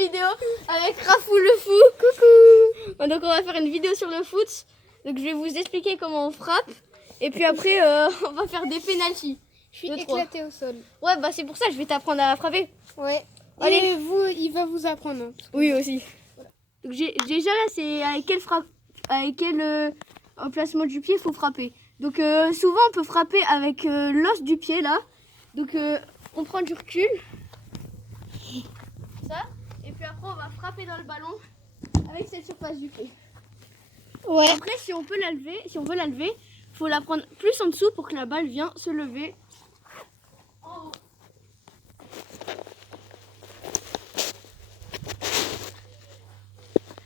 vidéo avec Rafou le fou. Coucou. Donc on va faire une vidéo sur le foot. Donc je vais vous expliquer comment on frappe. Et puis après on va faire des pénaltys. Je suis éclatée au sol. Ouais bah c'est pour ça que je vais t'apprendre à frapper. Ouais. Allez. Et vous, il va vous apprendre. Hein. Oui aussi. Voilà. Donc déjà là c'est avec quel emplacement du pied il faut frapper. Donc souvent on peut frapper avec l'os du pied là. Donc on prend du recul. Ça. Et puis après on va frapper dans le ballon avec cette surface du pied. Ouais. Après si on veut la lever, faut la prendre plus en dessous pour que la balle vienne se lever en haut.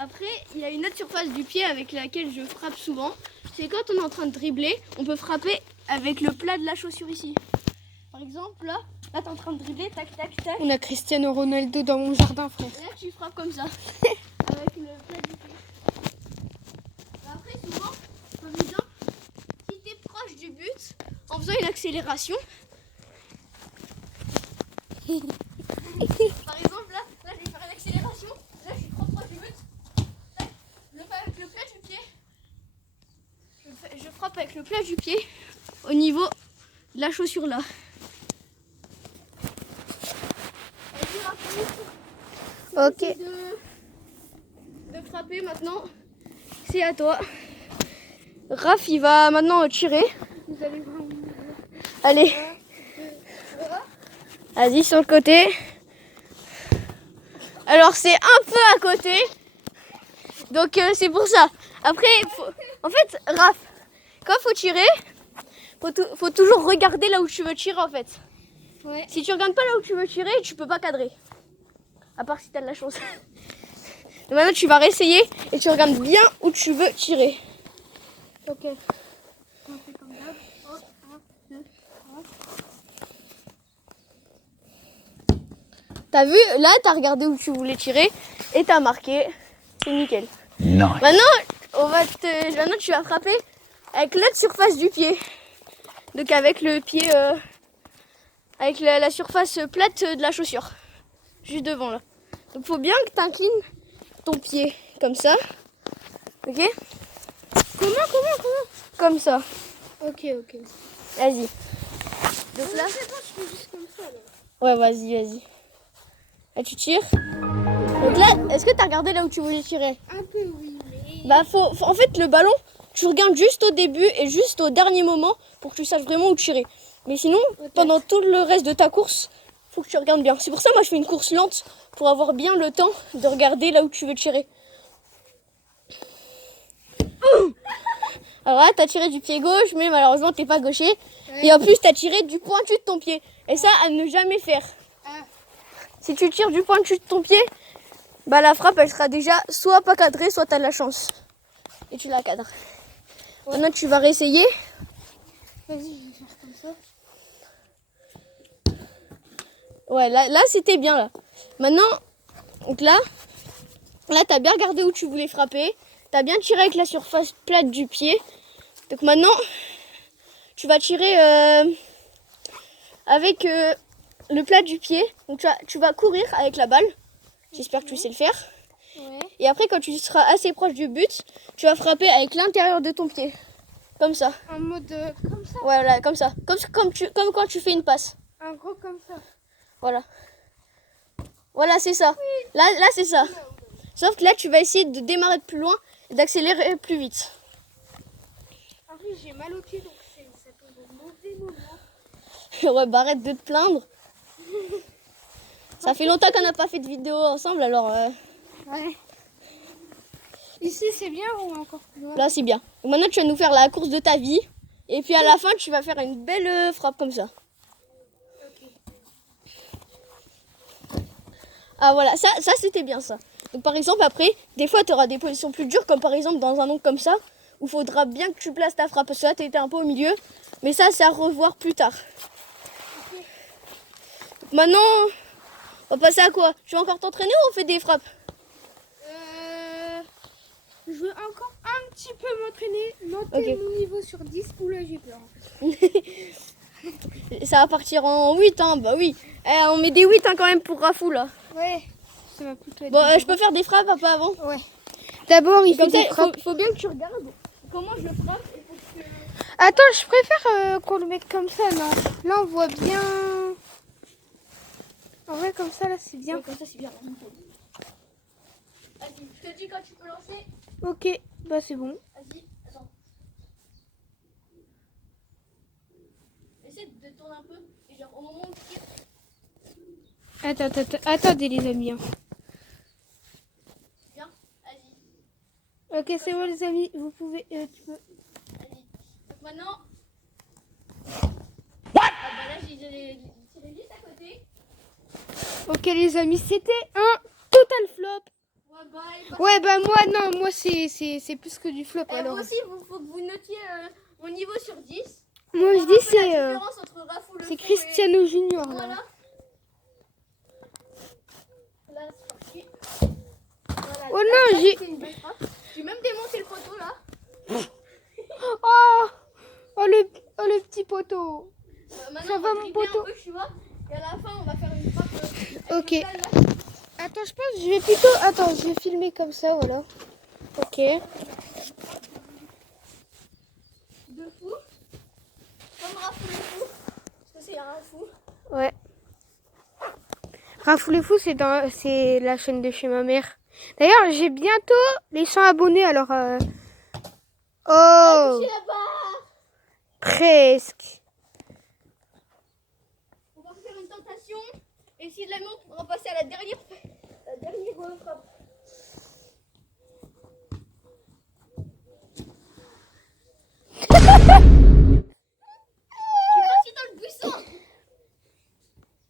Après, il y a une autre surface du pied avec laquelle je frappe souvent. C'est quand on est en train de dribbler, on peut frapper avec le plat de la chaussure ici. Par exemple, là tu es en train de dribbler, tac, tac, tac. On a Cristiano Ronaldo dans mon jardin, frère. Et là, tu frappes comme ça, avec le plat du pied. Après, souvent, par exemple, si tu es proche du but, en faisant une accélération, par exemple, là, je vais faire une accélération. Là, je suis trop proche du but. Tac, avec le plat du pied. Je frappe avec le plat du pied au niveau de la chaussure là. Ok. De frapper maintenant. C'est à toi. Raph, il va maintenant tirer. Vous allez voir. Allez. Vas-y, sur le côté. Alors, c'est un peu à côté. Donc, c'est pour ça. Après, en fait, Raph, quand il faut tirer, faut toujours regarder là où tu veux tirer, en fait. Ouais. Si tu regardes pas là où tu veux tirer, tu peux pas cadrer. À part si tu as de la chance. Et maintenant, tu vas réessayer et tu regardes bien où tu veux tirer. Ok. T'as vu, là, t'as regardé où tu voulais tirer et t'as marqué. C'est nickel. Non. Maintenant, tu vas frapper avec l'autre surface du pied. Donc avec le pied, avec la surface plate de la chaussure. Juste devant là. Donc faut bien que tu inclines ton pied comme ça. Ok? Comment Comme ça. Ok. Vas-y. Donc là. C'est bon, je fais juste comme ça. Là. Ouais, vas-y. Là tu tires. Donc là, est-ce que tu as regardé là où tu voulais tirer? Un peu, oui, mais... Bah en fait le ballon, tu regardes juste au début et juste au dernier moment pour que tu saches vraiment où tirer. Mais sinon, pendant tout le reste de ta course, faut que tu regardes bien. C'est pour ça moi je fais une course lente pour avoir bien le temps de regarder là où tu veux tirer. Alors là, t'as tiré du pied gauche, mais malheureusement t'es pas gaucher. Ouais. Et en plus t'as tiré du pointu de ton pied. Et ça, à ne jamais faire. Ah. Si tu tires du pointu de ton pied, bah la frappe elle sera déjà soit pas cadrée, soit t'as de la chance. Et tu la cadres. Ouais. Maintenant tu vas réessayer. Vas-y, je vais faire comme ça. Ouais, là c'était bien là. Maintenant, donc là t'as bien regardé où tu voulais frapper. T'as bien tiré avec la surface plate du pied. Donc maintenant, tu vas tirer avec le plat du pied. Donc tu vas courir avec la balle. J'espère que tu sais le faire. Ouais. Et après, quand tu seras assez proche du but, tu vas frapper avec l'intérieur de ton pied. Comme ça. En mode comme ça. Ouais, voilà, comme ça. Comme quand tu fais une passe. En gros comme ça. Voilà. Voilà, c'est ça. Oui. Là, c'est ça. Sauf que là, tu vas essayer de démarrer de plus loin et d'accélérer plus vite. En fait, j'ai mal au pied, donc ça tombe au mauvais moment. Ouais, bah arrête de te plaindre. Ça fait longtemps qu'on n'a pas fait de vidéo ensemble, alors Ouais. Ici, c'est bien ou encore plus loin? là, c'est bien. Donc maintenant, tu vas nous faire la course de ta vie. Et puis à la fin, tu vas faire une belle frappe comme ça. Ok. Ah voilà, ça c'était bien ça. Donc par exemple, après, des fois, tu auras des positions plus dures, comme par exemple dans un angle comme ça, où il faudra bien que tu places ta frappe. Parce que là, tu étais un peu au milieu. Mais ça, c'est à revoir plus tard. Ok. Donc maintenant, on va passer à quoi? Tu veux encore t'entraîner ou on fait des frappes? Je veux encore un petit peu m'entraîner, monter Ok. mon niveau sur 10. Oula, j'ai peur. Ça va partir en 8, hein, bah oui. On met des 8 hein, quand même pour Rafou là. Ouais. ça va plutôt être... Bon, je peux faire des frappes un peu avant. Ouais. D'abord, il Comme fait ça, des frappes. faut bien que tu regardes comment je frappe. Et faut que... Attends, je préfère qu'on le mette comme ça, non? Là, on voit bien... En vrai, comme ça, là, c'est bien. Ouais, comme ça, c'est bien. Vas-y, je te dis quand tu peux lancer. Ok, bah c'est bon. Vas-y, attends. Essaie de tourner un peu. Et genre, au moment où tu tires. Attendez les amis. Hein. Bien, vas-y. Ok, c'est bon les amis, vous pouvez... tu peux... Vas-y. Donc maintenant. Ah bah là, j'ai tiré juste à côté. Ok les amis, c'était un total flop. Ouais, bah, il passe. Ouais, bah moi, non, moi c'est plus que du flop Et alors. vous aussi, il faut que vous notiez mon niveau sur 10. Moi je Voir un dis peu c'est... la différence entre Rafou le c'est fou Cristiano Junior et... là. Voilà. Là, c'est parti. Voilà. Oh non, j'ai... C'est une belle frappe. J'ai même démonté le poteau là. Oh, oh le petit poteau. Maintenant, Ça on va, va mon dribbler poteau? un peu, tu vois. Et à la fin, on va faire une frappe. Avec Ok. le plat, là. Attends, je pense que je vais plutôt... Attends, je vais filmer comme ça, voilà. Ok. De fou. Comme Rafou le fou. Parce que c'est un Rafou. Ouais. Rafou le fou, c'est la chaîne de chez ma mère. D'ailleurs, j'ai bientôt les 100 abonnés, alors... Oh, Toucher la barre. presque. On va faire une tentation. Et si de la montre, on va passer à la dernière frappe. Je suis partie dans le buisson.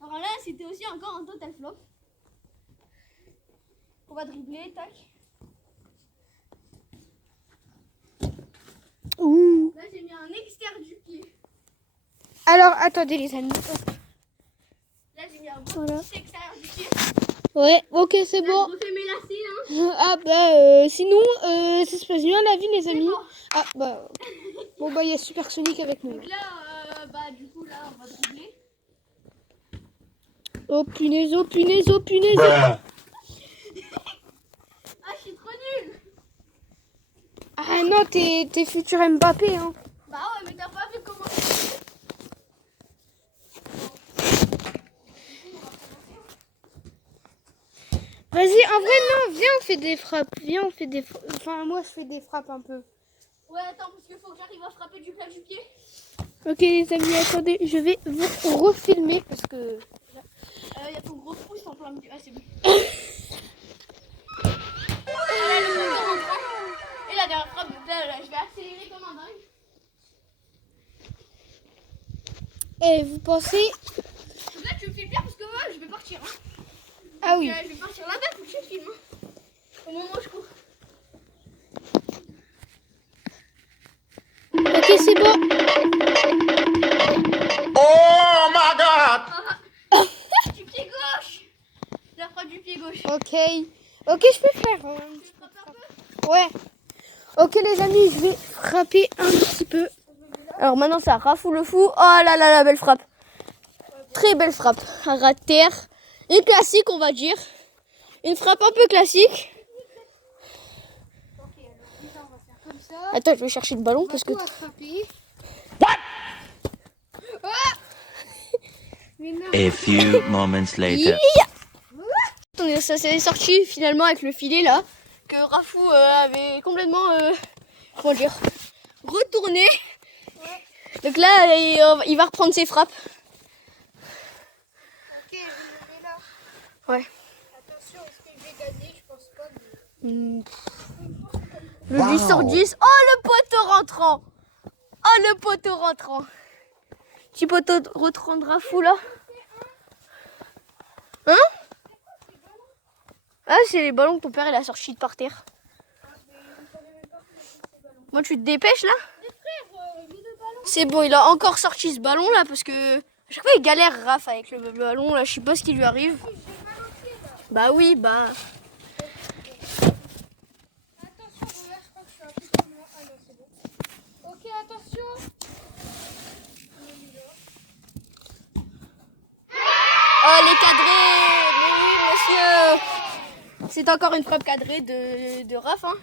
Alors là, c'était aussi encore un total flop. On va dribbler, tac. Ouh. Là, j'ai mis un extérieur du pied. Alors, attendez les amis. Là, j'ai mis un gros Voilà. petit extérieur du pied. Ouais, ok, c'est Là, bon. je refais mes lacets, hein. Ah bah, sinon, ça se passe bien la vie les amis. bon. Ah bah, ok. Bon bah, il y a Supersonic avec nous. Donc là, bah, du coup, là, on va dribbler. Oh punaise, oh punaise, oh punaise. Ah, je suis trop nulle. Ah non, t'es futur Mbappé, hein. Bah ouais, mais t'as pas vu comment c'est. Vas-y, en vrai, non, viens, on fait des frappes. Viens, on fait des frappes. Enfin, moi, je fais des frappes un peu. Ouais, attends, parce qu'il faut que j'arrive à frapper du plat du pied. Ok, les amis, attendez, je vais vous refilmer parce que... Il y a ton gros pouce en plein milieu. Ah, c'est bon. Ah, là, le poteau rentrant. Et la dernière frappe, donc là, je vais accélérer comme un dingue. Et vous pensez... Donc là, tu me filmes bien parce que moi, je vais partir. Hein. Ah oui. Je vais partir là-bas, faut que je filme. Hein. Au moment où je cours. Ok, c'est bon. Oh my god! Du pied gauche. La frappe du pied gauche. Ok. Ok, je peux faire. Un Tu petit peu frappes de un frappe. peu. Ouais. Ok, les amis, je vais frapper un petit peu. Alors maintenant, ça Rafou le fou. Oh là là, la belle frappe. Très belle frappe. Un ras de terre. Une classique, on va dire. Une frappe un peu classique. Ok, alors déjà, on va faire comme ça. Attends, je vais chercher le ballon On va parce que... tout attraper. Mais non. A few moments later. Ça s'est sorti finalement avec le filet là. Que Rafou avait complètement... comment dire, retourné. Donc là, il va reprendre ses frappes. Ok, je me mets là. Ouais. Attention, est-ce que je vais gagner? Je pense pas. Mais... Le 10 sur 10. Oh, le poteau rentrant. Oh, le poteau rentrant. Petit poteau rentrant de Rafou là. Hein? Ah, c'est les ballons que ton père il a sortis de par terre. Moi, tu te dépêches là? C'est bon, il a encore sorti ce ballon là parce que à chaque fois il galère Raph avec le ballon là. Je sais pas ce qui lui arrive. Bah oui, bah. Attention, là, je crois que je suis un peu trop loin. Ah non, c'est bon. Ok, attention. Oh, les cadrés! Mais oui, monsieur! C'est encore une frappe cadrée de Raph. Hein.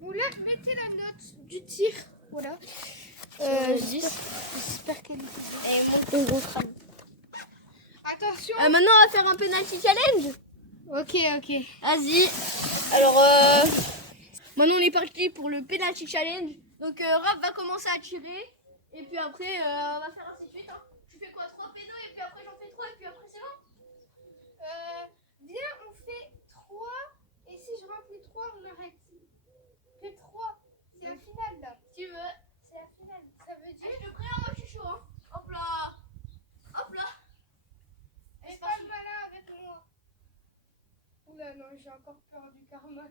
Vous là, mettez la note du tir. Voilà. 10. J'espère qu'elle est. Et monte ton gros crâne. Attention. Maintenant, on va faire un penalty challenge. Ok. Vas-y. Alors, maintenant, on est parti pour le penalty challenge. Donc, Raph va commencer à tirer. Et puis après, on va faire ainsi de suite. Hein. Tu fais quoi? 3 pénaux et puis après, j'en fais 3 et puis après, c'est bon? Viens, on fait 3. Et si je remplis 3, on arrête. Que 3. C'est la finale là. Si tu veux. C'est la finale. Ça veut dire. Je te prie, moi, je suis chaud. Hein. Hop là. Hop là. Et pas le malin avec moi. Oula, non, j'ai encore peur du karma.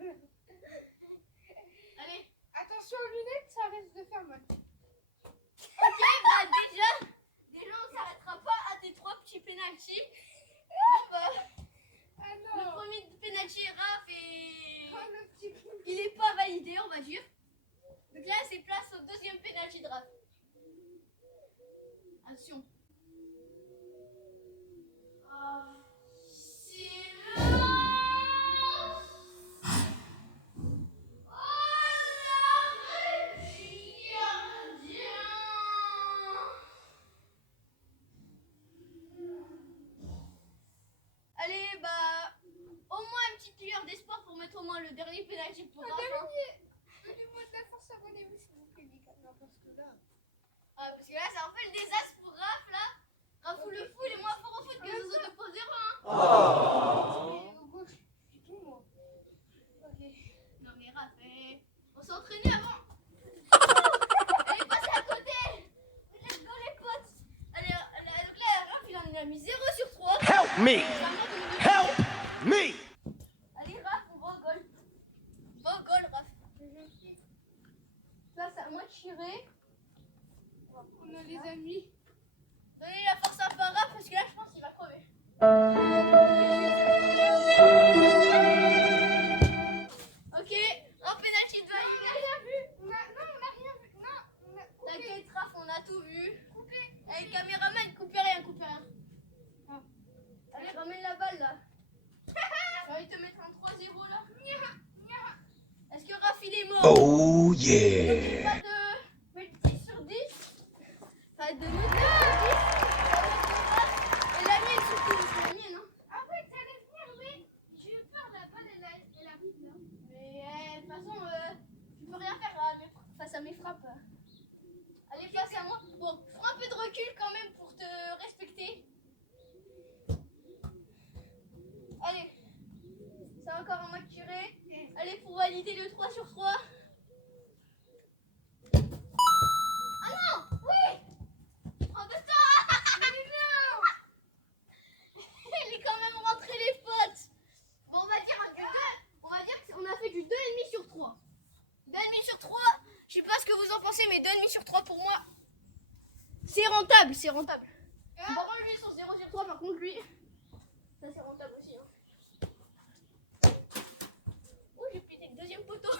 Allez. Attention aux lunettes, ça risque de faire mal. Ok, bah déjà, on s'arrêtera pas à tes 3 petits penalty. Bon, bah, Ah le non. premier penalty est Raph et Oh, le petit coup. il est pas validé, on va dire. Donc là, c'est place au deuxième penalty de Raph. Attention. Allez, bah, au moins une petite lueur d'espoir pour mettre au moins le dernier penalty pour Raph. Hein. Donnez-moi de la force, abonnez-vous s'il vous plaît, les gars. Non, parce que là. Ah, parce que là, c'est un peu le désastre pour Raph, là. Raph ou le fou, il est moins fort au foot que les autres de pause 0, hein. Au gauche, j'ai tout moi. Ok. Non, mais Raph, on s'est entraîné avant. Elle est passée à côté. Let's go, les potes. Allez, donc là, Raph, il en a mis 0 sur 3. Help me! Help me! Allez, Raph, on va au goal. Va au goal, Raph. Là, c'est à moi de tirer. On a les amis. Donnez la force un peu à Raph parce que là, je pense qu'il va crever. Ok, un penalty de On valide. n'a rien vu. Non, on n'a rien vu. Non, T'inquiète, Raph, on a tout vu. coupé. Allez, caméraman, coupez rien, coupez rien. Ah. Allez, ramène la balle là. J'ai envie de te mettre un 3-0 là. Est-ce que Raph il est mort? Oh yeah! Pas de 10 sur 10. Pas de note sur 10. Et la mienne surtout, c'est la mienne. Hein. En fait, ça allait venir, mais j'ai eu peur, la balle, elle arrive là. Mais de toute façon, tu peux rien faire face à mes frappes. Allez, face à moi. Bon, je prends un peu de recul quand même pour te respecter. Allez, c'est encore un match tiré. Allez, pour valider le 3 sur 3. Ah non! Oui! En deux temps! Mais non! Il est quand même rentré, les potes. Bon, on va dire qu'on a fait du 2,5 sur 3. 2,5 sur 3, je sais pas ce que vous en pensez, mais 2,5 sur 3 pour moi, c'est rentable, c'est rentable. Par contre, lui, son 0 sur 3, par contre, lui, ça c'est rentable aussi. Hein. Oh, j'ai pété le deuxième poteau.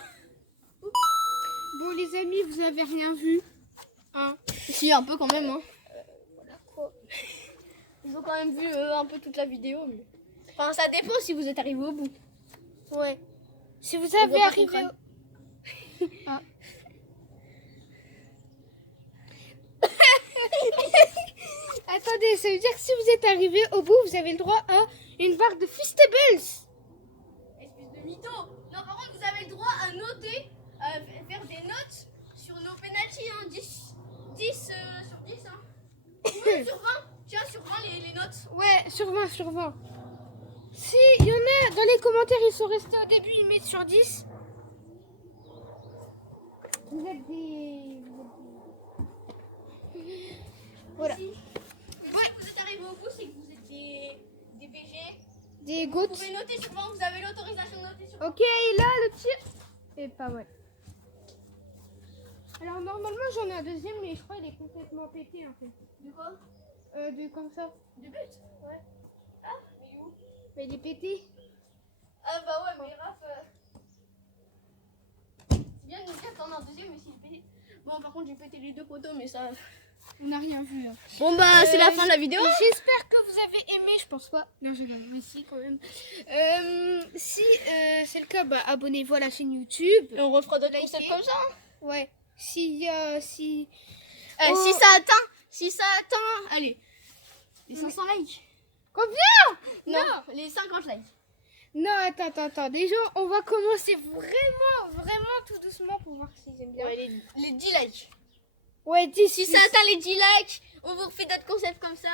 Bon, les amis, vous avez rien vu. Hein? Si, un peu quand même. Hein. Ils ont quand même vu un peu toute la vidéo. Mais... Enfin, ça dépend si vous êtes arrivé au bout. Ouais. Si vous voit avez pas arrivé ton crâne. Ah. Attendez, ça veut dire que si vous êtes arrivé au bout, vous avez le droit à une barre de Feastables. Espèce de mytho. Non, par contre, vous avez le droit à noter, à faire des notes sur nos penalties. Hein. 10 sur 10. Hein. Ou même sur 20. Tiens, sur 20 les notes. Ouais, sur 20, sur 20. Si il y en a dans les commentaires, ils sont restés au début, ils mettent sur 10. Vous êtes des... Voilà. Si vous êtes arrivé au bout, c'est que vous êtes des BG. Des Vous gouttes. pouvez noter sur 20, vous avez l'autorisation de noter sur 20. Ok, là, le tir est pas mal. Alors, normalement, j'en ai un deuxième, mais je crois qu'il est complètement pété, en fait. De quoi? Comme ça. Du but? Ouais. Ah, mais où? Mais il est pété. Ah bah ouais, mais Raph... C'est bien de nous dire qu'on a un deuxième, mais s'il est pété... Bon, par contre, j'ai pété les deux poteaux, mais ça... On n'a rien vu. Hein. Bon bah, c'est la fin de la vidéo. J'espère que vous avez aimé, je pense pas. Non, je mais si quand même. Si c'est le cas, bah, abonnez-vous à la chaîne YouTube. Et on refera d'autres Likez. concepts comme ça. Hein. Ouais. Si Eh, Oh. si ça atteint, allez, les 500 likes. Combien? Non, les 50 likes. Non, attends. Déjà, on va commencer vraiment tout doucement pour voir si j'aime bien. Ouais, les 10 likes. Ouais, 10. Si ça atteint les 10 likes, on vous refait d'autres concepts comme ça,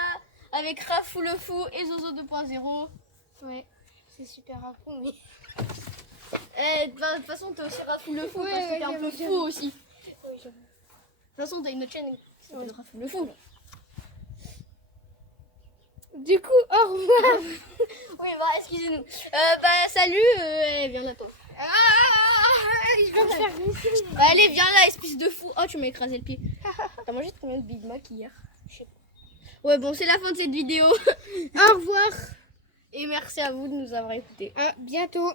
avec Rafou le fou et Zozo 2.0. Ouais, c'est super à fond, mais... Eh, de toute façon, t'es aussi Rafou le fou, Ouais, parce que ouais, t'es un peu j'avoue. fou aussi. De Ouais, j'avoue. toute façon, t'as une autre chaîne qui s'appelle Rafou le fou. Du coup, au revoir. Oui, bah, excusez-nous. Salut, viens là, toi. Je vais me faire glisser. Bah, allez, viens là, espèce de fou. Oh, tu m'as écrasé le pied. T'as mangé combien de Big Mac hier? Ouais, bon, c'est la fin de cette vidéo. Au revoir. Et merci à vous de nous avoir écoutés. À bientôt.